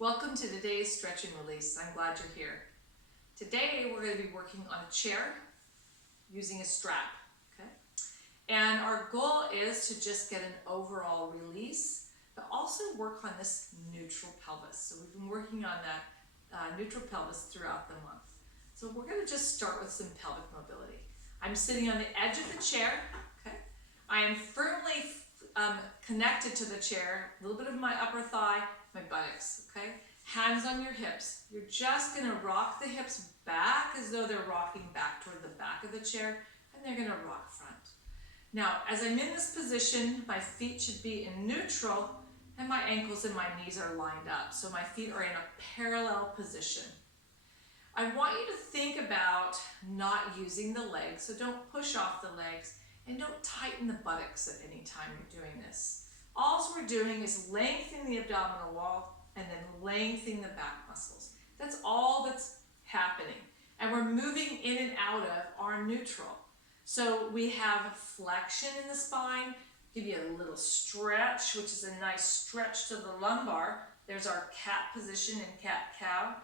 Welcome to today's stretch and release. I'm glad you're here. Today we're going to be working on a chair using a strap, okay? And our goal is to just get an overall release, but also work on this neutral pelvis. So we've been working on that neutral pelvis throughout the month. So we're going to just start with some pelvic mobility. I'm sitting on the edge of the chair, okay? I am firmly connected to the chair, a little bit of my upper thigh, my buttocks, okay? Hands on your hips. You're just gonna rock the hips back as though they're rocking back toward the back of the chair, and they're gonna rock front. Now, as I'm in this position, my feet should be in neutral, and my ankles and my knees are lined up. So my feet are in a parallel position. I want you to think about not using the legs, so don't push off the legs, and don't tighten the buttocks at any time you're doing this. All we're doing is lengthening the abdominal wall and then lengthening the back muscles. That's all that's happening. And we're moving in and out of our neutral. So we have flexion in the spine, give you a little stretch, which is a nice stretch to the lumbar. There's our cat position and cat-cow.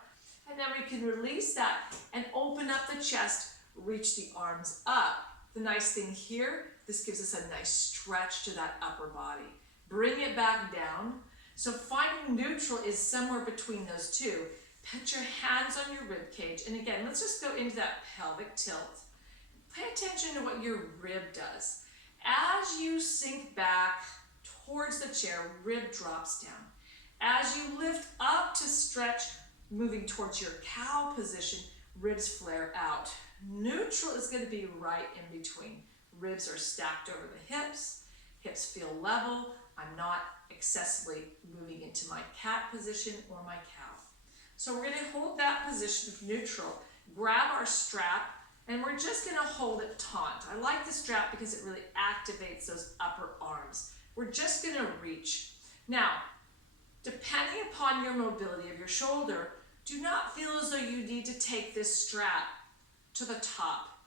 And then we can release that and open up the chest, reach the arms up. The nice thing here, this gives us a nice stretch to that upper body. Bring it back down. So finding neutral is somewhere between those two. Put your hands on your rib cage. And again, let's just go into that pelvic tilt. Pay attention to what your rib does. As you sink back towards the chair, rib drops down. As you lift up to stretch, moving towards your cow position, ribs flare out. Neutral is going to be right in between. Ribs are stacked over the hips. Hips feel level. I'm not excessively moving into my cat position or my cow. So we're going to hold that position of neutral, grab our strap, and we're just going to hold it taut. I like the strap because it really activates those upper arms. We're just going to reach. Now, depending upon your mobility of your shoulder, do not feel as though you need to take this strap to the top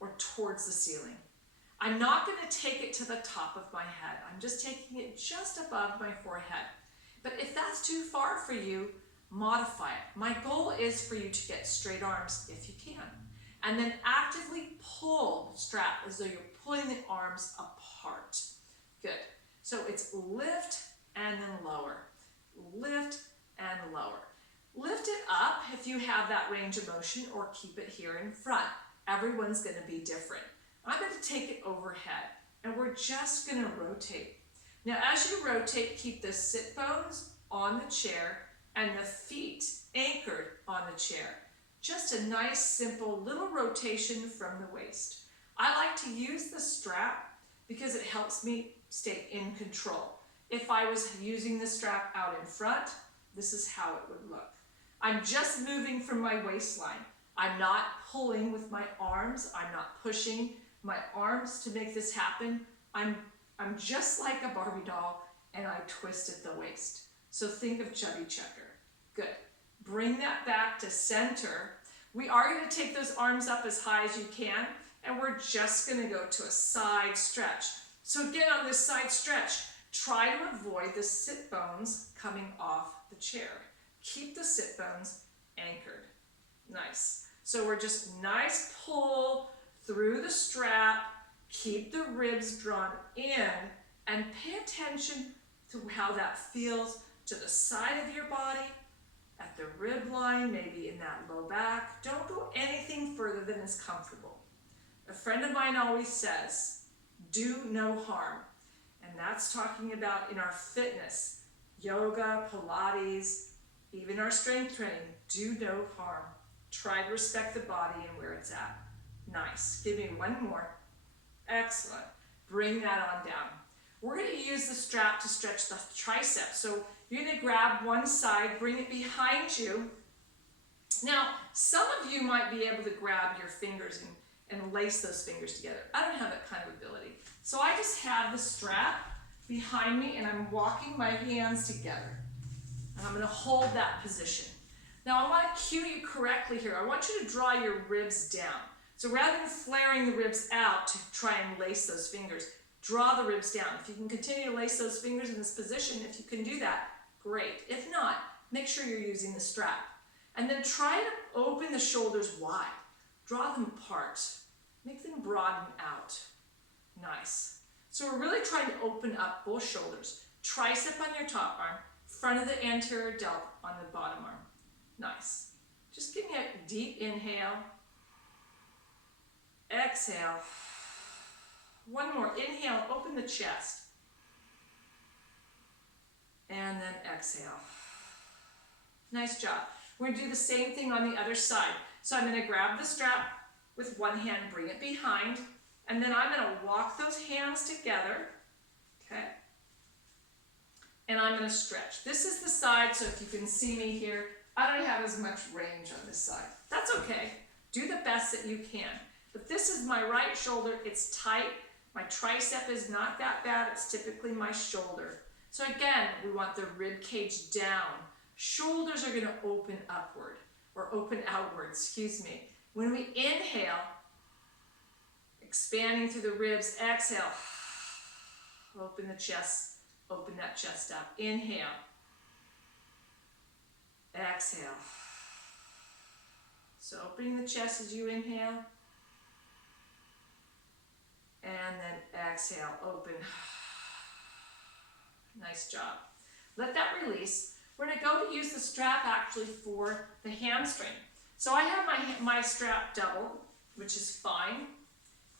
or towards the ceiling. I'm not going to take it to the top of my head. I'm just taking it just above my forehead. But if that's too far for you, modify it. My goal is for you to get straight arms if you can. And then actively pull the strap as though you're pulling the arms apart. Good. So it's lift and then lower. Lift and lower. Lift it up if you have that range of motion, or keep it here in front. Everyone's going to be different. I'm going to take it overhead, and we're just going to rotate. Now, as you rotate, keep the sit bones on the chair and the feet anchored on the chair. Just a nice, simple little rotation from the waist. I like to use the strap because it helps me stay in control. If I was using the strap out in front, this is how it would look. I'm just moving from my waistline. I'm not pulling with my arms. I'm not pushing my arms to make this happen. I'm just like a Barbie doll, and I twist at the waist. So think of chubby checker. Good. Bring that back to center. We are going to take those arms up as high as you can, and we're just going to go to a side stretch. So again, on this side stretch, try to avoid the sit bones coming off the chair. Keep the sit bones anchored. Nice. So we're just nice pull through the strap, keep the ribs drawn in, and pay attention to how that feels to the side of your body, at the rib line, maybe in that low back. Don't go anything further than is comfortable. A friend of mine always says, do no harm. And that's talking about in our fitness, yoga, Pilates, even our strength training, do no harm. Try to respect the body and where it's at. Nice. Give me one more. Excellent. Bring that on down. We're going to use the strap to stretch the triceps. So you're going to grab one side, bring it behind you. Now, some of you might be able to grab your fingers and lace those fingers together. I don't have that kind of ability. So I just have the strap behind me, and I'm walking my hands together. And I'm going to hold that position. Now, I want to cue you correctly here. I want you to draw your ribs down. So rather than flaring the ribs out to try and lace those fingers, draw the ribs down. If you can continue to lace those fingers in this position, if you can do that, great. If not, make sure you're using the strap. And then try to open the shoulders wide. Draw them apart. Make them broaden out. Nice. So we're really trying to open up both shoulders. Tricep on your top arm, front of the anterior delt on the bottom arm. Nice. Just give me a deep inhale. Exhale. One more. Inhale, open the chest. And then exhale. Nice job. We're going to do the same thing on the other side. So I'm going to grab the strap with one hand, bring it behind, and then I'm going to walk those hands together, okay? And I'm going to stretch. This is the side, so if you can see me here, I don't have as much range on this side. That's okay. Do the best that you can. But this is my right shoulder. It's tight. My tricep is not that bad. It's typically my shoulder. So again, we want the rib cage down. Shoulders are going to open upward, or open outward, excuse me. When we inhale, expanding through the ribs, exhale, open the chest, open that chest up. Inhale, exhale. So opening the chest as you inhale, and then exhale, open. Nice job. Let that release. We're going to go to use the strap actually for the hamstring. So I have my strap double, which is fine,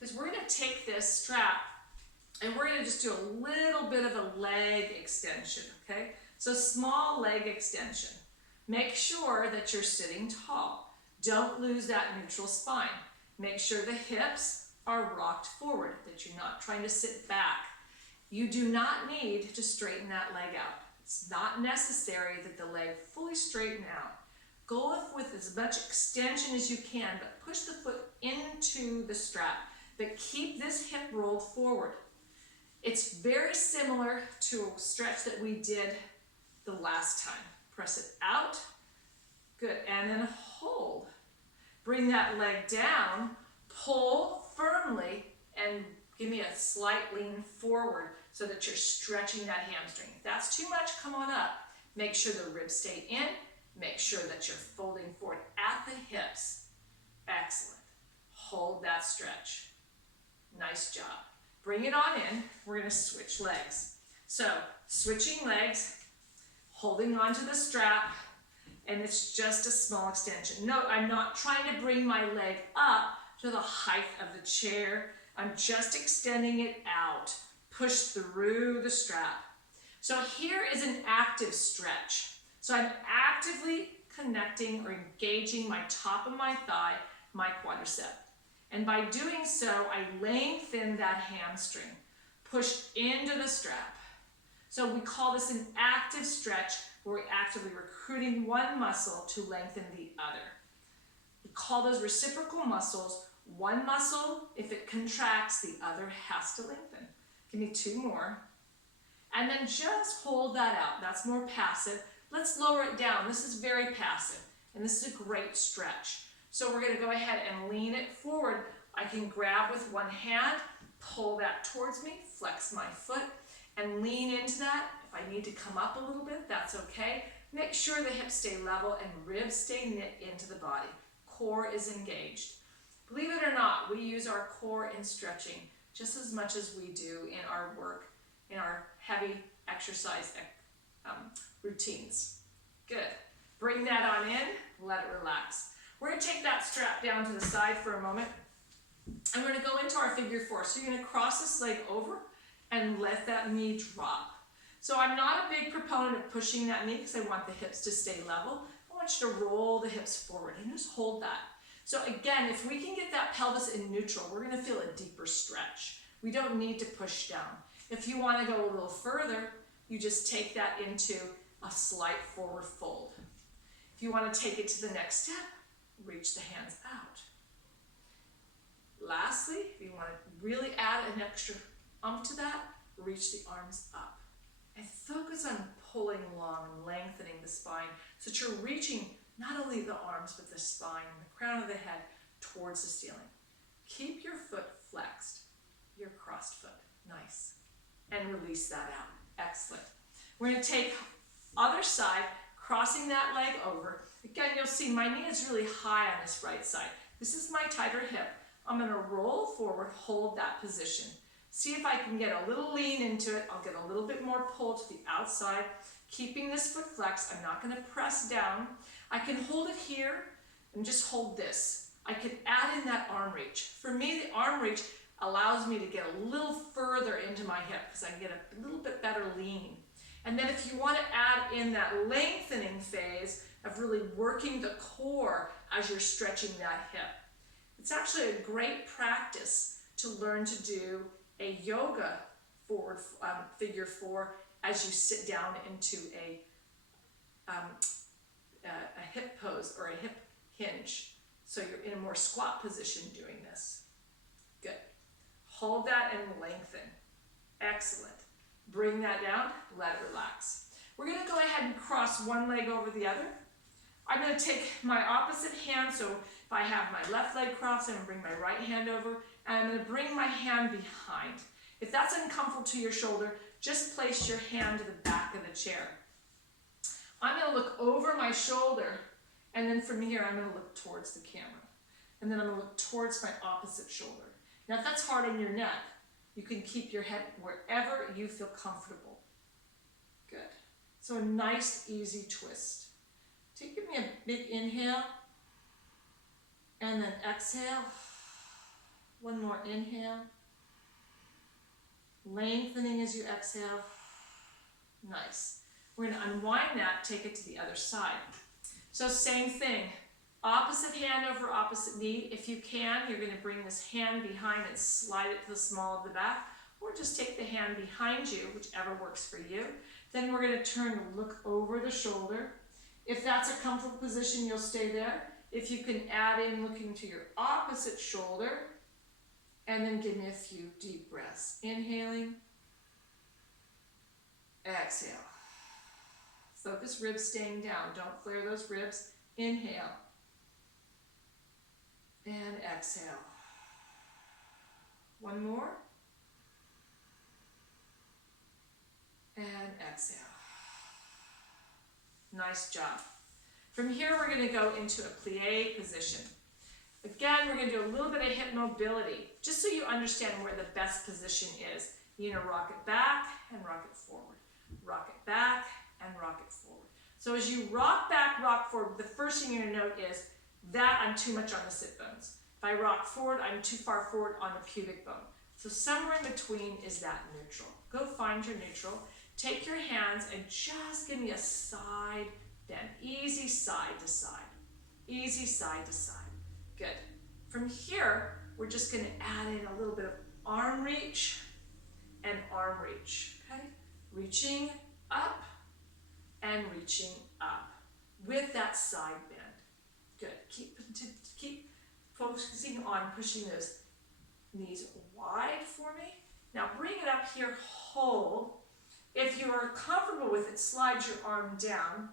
because we're going to take this strap and we're going to just do a little bit of a leg extension, okay? So small leg extension. Make sure that you're sitting tall. Don't lose that neutral spine. Make sure the hips are rocked forward, that you're not trying to sit back. You do not need to straighten that leg out. It's not necessary that the leg fully straighten out. Go with as much extension as you can, but push the foot into the strap, but keep this hip rolled forward. It's very similar to a stretch that we did the last time. Press it out. Good, and then hold. Bring that leg down, pull firmly, and give me a slight lean forward so that you're stretching that hamstring. If that's too much, come on up. Make sure the ribs stay in. Make sure that you're folding forward at the hips. Excellent. Hold that stretch. Nice job. Bring it on in. We're going to switch legs. So, switching legs, holding onto the strap, and it's just a small extension. Note, I'm not trying to bring my leg up to the height of the chair. I'm just extending it out. Push through the strap. So here is an active stretch. So I'm actively connecting or engaging my top of my thigh, my quadricep. And by doing so, I lengthen that hamstring. Push into the strap. So we call this an active stretch where we're actively recruiting one muscle to lengthen the other. We call those reciprocal muscles. One muscle, if it contracts, the other has to lengthen. Give me two more. And then just hold that out. That's more passive. Let's lower it down. This is very passive, and this is a great stretch. So we're going to go ahead and lean it forward. I can grab with one hand, pull that towards me, flex my foot, and lean into that. If I need to come up a little bit, that's okay. Make sure the hips stay level and ribs stay knit into the body. Core is engaged. Believe it or not, we use our core in stretching just as much as we do in our work, in our heavy exercise routines. Good. Bring that on in, let it relax. We're going to take that strap down to the side for a moment. And we're going to go into our figure four. So you're going to cross this leg over and let that knee drop. So I'm not a big proponent of pushing that knee because I want the hips to stay level. I want you to roll the hips forward and just hold that. So again, if we can get that pelvis in neutral, we're going to feel a deeper stretch. We don't need to push down. If you want to go a little further, you just take that into a slight forward fold. If you want to take it to the next step, reach the hands out. Lastly, if you want to really add an extra ump to that, reach the arms up. And focus on pulling along and lengthening the spine so that you're reaching not only the arms, but the spine and the crown of the head towards the ceiling. Keep your foot flexed, your crossed foot. Nice. And release that out. Excellent. We're going to take other side, crossing that leg over. Again, you'll see my knee is really high on this right side. This is my tighter hip. I'm going to roll forward, hold that position. See if I can get a little lean into it. I'll get a little bit more pull to the outside, keeping this foot flexed. I'm not going to press down. I can hold it here and just hold this. I can add in that arm reach. For me, the arm reach allows me to get a little further into my hip because I can get a little bit better lean. And then if you want to add in that lengthening phase of really working the core as you're stretching that hip. It's actually a great practice to learn to do a yoga forward figure four as you sit down into a hip pose or a hip hinge. So you're in a more squat position doing this. Good. Hold that and lengthen. Excellent. Bring that down, let it relax. We're going to go ahead and cross one leg over the other. I'm going to take my opposite hand, so if I have my left leg crossed, I'm going to bring my right hand over, and I'm going to bring my hand behind. If that's uncomfortable to your shoulder, just place your hand to the back of the chair. I'm going to look over my shoulder, and then from here, I'm going to look towards the camera. And then I'm going to look towards my opposite shoulder. Now, if that's hard on your neck, you can keep your head wherever you feel comfortable. Good. So a nice, easy twist. Give me a big inhale, and then exhale. One more inhale. Lengthening as you exhale. Nice. We're going to unwind that, take it to the other side. So same thing. Opposite hand over opposite knee. If you can, you're going to bring this hand behind and slide it to the small of the back, or just take the hand behind you, whichever works for you. Then we're going to turn and look over the shoulder. If that's a comfortable position, you'll stay there. If you can add in looking to your opposite shoulder, and then give me a few deep breaths. Inhaling, exhale. Focus ribs staying down. Don't flare those ribs. Inhale, and exhale. One more, and exhale. Nice job. From here, we're going to go into a plie position. Again, we're going to do a little bit of hip mobility, just so you understand where the best position is. You're going to rock it back and rock it forward. Rock it back and rock it forward. So as you rock back, rock forward, the first thing you're going to note is that I'm too much on the sit bones. If I rock forward, I'm too far forward on the pubic bone. So somewhere in between is that neutral. Go find your neutral. Take your hands and just give me a side bend. Easy side to side. Easy side to side. Good. From here, we're just going to add in a little bit of arm reach and arm reach. Okay? Reaching up and reaching up with that side bend. Good. Keep focusing on pushing those knees wide for me. Now bring it up here, hold. If you're comfortable with it, slide your arm down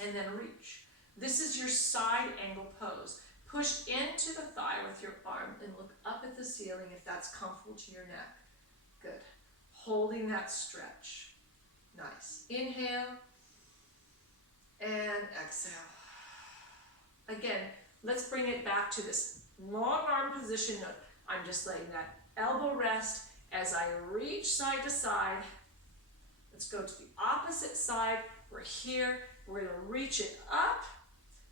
and then reach. This is your side angle pose. Push into the thigh with your arm and look up at the ceiling if that's comfortable to your neck. Good. Holding that stretch. Nice. Inhale and exhale. Again, let's bring it back to this long arm position. I'm just letting that elbow rest as I reach side to side. Let's go to the opposite side. We're here. We're going to reach it up.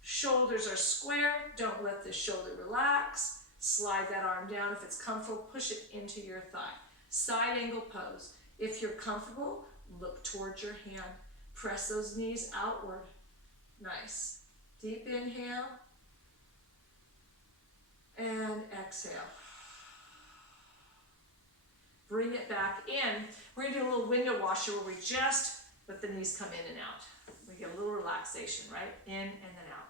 Shoulders are square. Don't let the shoulder relax. Slide that arm down. If it's comfortable, push it into your thigh. Side angle pose. If you're comfortable, look towards your hand. Press those knees outward. Nice. Deep inhale. And exhale. Bring it back in. We're going to do a little window washer where we just let the knees come in and out. We get a little relaxation, right? In and then out.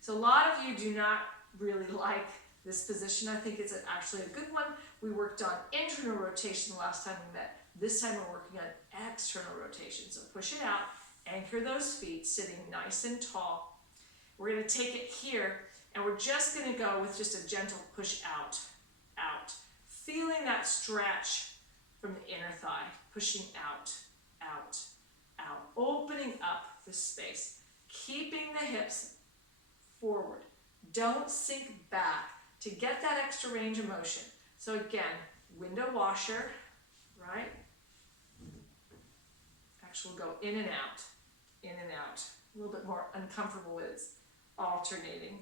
So a lot of you do not really like this position. I think it's actually a good one. We worked on internal rotation the last time we met. This time we're working on external rotation. So push it out, anchor those feet, sitting nice and tall. We're going to take it here, and we're just going to go with just a gentle push out, out. Feeling that stretch from the inner thigh, pushing out, out, out, opening up the space. keeping the hips forward. Don't sink back to get that extra range of motion. So again, window washer, right? Actually, we'll go in and out, in and out. A little bit more uncomfortable with it, alternating.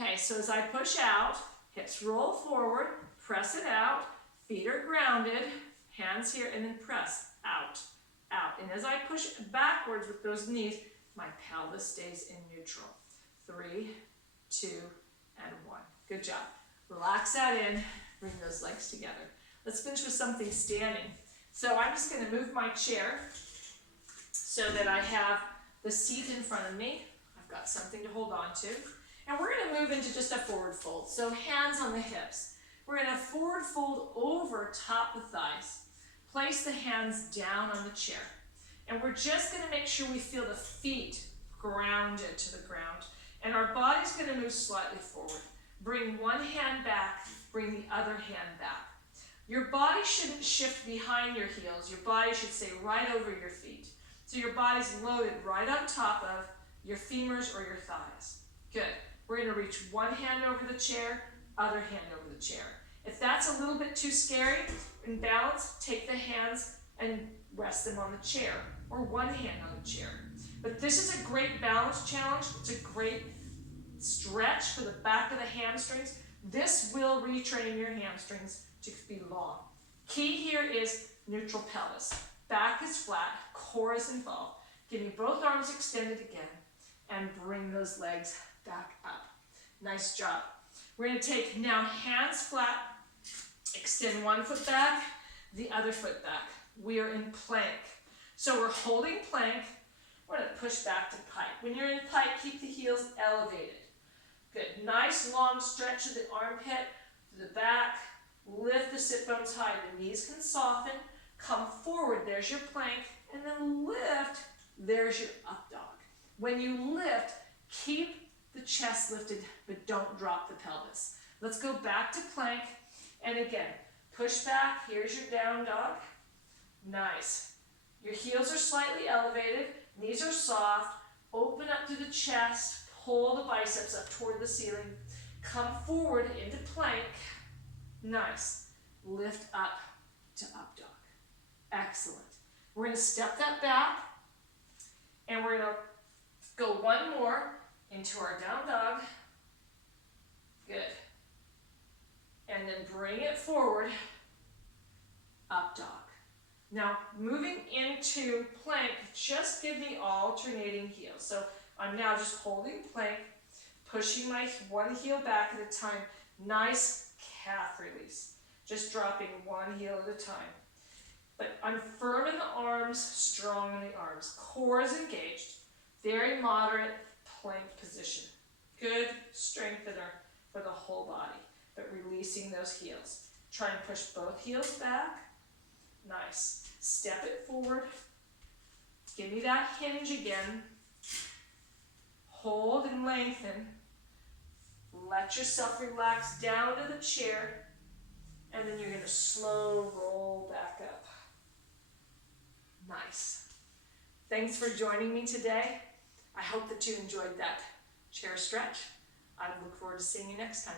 Okay, so as I push out, hips roll forward, press it out, feet are grounded, hands here, and then press out, out. And as I push backwards with those knees, my pelvis stays in neutral. 3, 2, and 1. Good job. Relax that in, bring those legs together. Let's finish with something standing. So I'm just going to move my chair so that I have the seat in front of me. I've got something to hold on to. And we're going to move into just a forward fold. So hands on the hips. We're going to forward fold over top the thighs. Place the hands down on the chair. And we're just going to make sure we feel the feet grounded to the ground. And our body's going to move slightly forward. Bring one hand back, bring the other hand back. Your body shouldn't shift behind your heels. Your body should stay right over your feet. So your body's loaded right on top of your femurs or your thighs. Good. We're going to reach one hand over the chair, other hand over the chair. If that's a little bit too scary, in balance, take the hands and rest them on the chair, or one hand on the chair. But this is a great balance challenge. It's a great stretch for the back of the hamstrings. This will retrain your hamstrings to be long. Key here is neutral pelvis. Back is flat, core is involved. Give me both arms extended again and bring those legs back up. Nice job. We're going to take now hands flat, extend one foot back, the other foot back. We are in plank. So we're holding plank. We're going to push back to pike. When you're in pike, keep the heels elevated. Good. Nice long stretch of the armpit to the back. Lift the sit bones high. The knees can soften. Come forward. There's your plank. And then lift. There's your up dog. When you lift, keep the chest lifted, but don't drop the pelvis. Let's go back to plank. And again, push back. Here's your down dog. Nice. Your heels are slightly elevated. Knees are soft. Open up to the chest. Pull the biceps up toward the ceiling. Come forward into plank. Nice. Lift up to up dog. Excellent. We're going to step that back. And we're going to go one more into our down dog. Good. And then bring it forward. Up dog. Now, moving into plank, just give me alternating heels. So I'm now just holding plank, pushing my one heel back at a time. Nice calf release. Just dropping one heel at a time. But I'm firm in the arms, strong in the arms. Core is engaged. Very moderate plank position. Good strengthener for the whole body, but releasing those heels. Try and push both heels back. Nice. Step it forward. Give me that hinge again. Hold and lengthen. Let yourself relax down to the chair. And then you're going to slow roll back up. Nice. Thanks for joining me today. I hope that you enjoyed that chair stretch. I look forward to seeing you next time.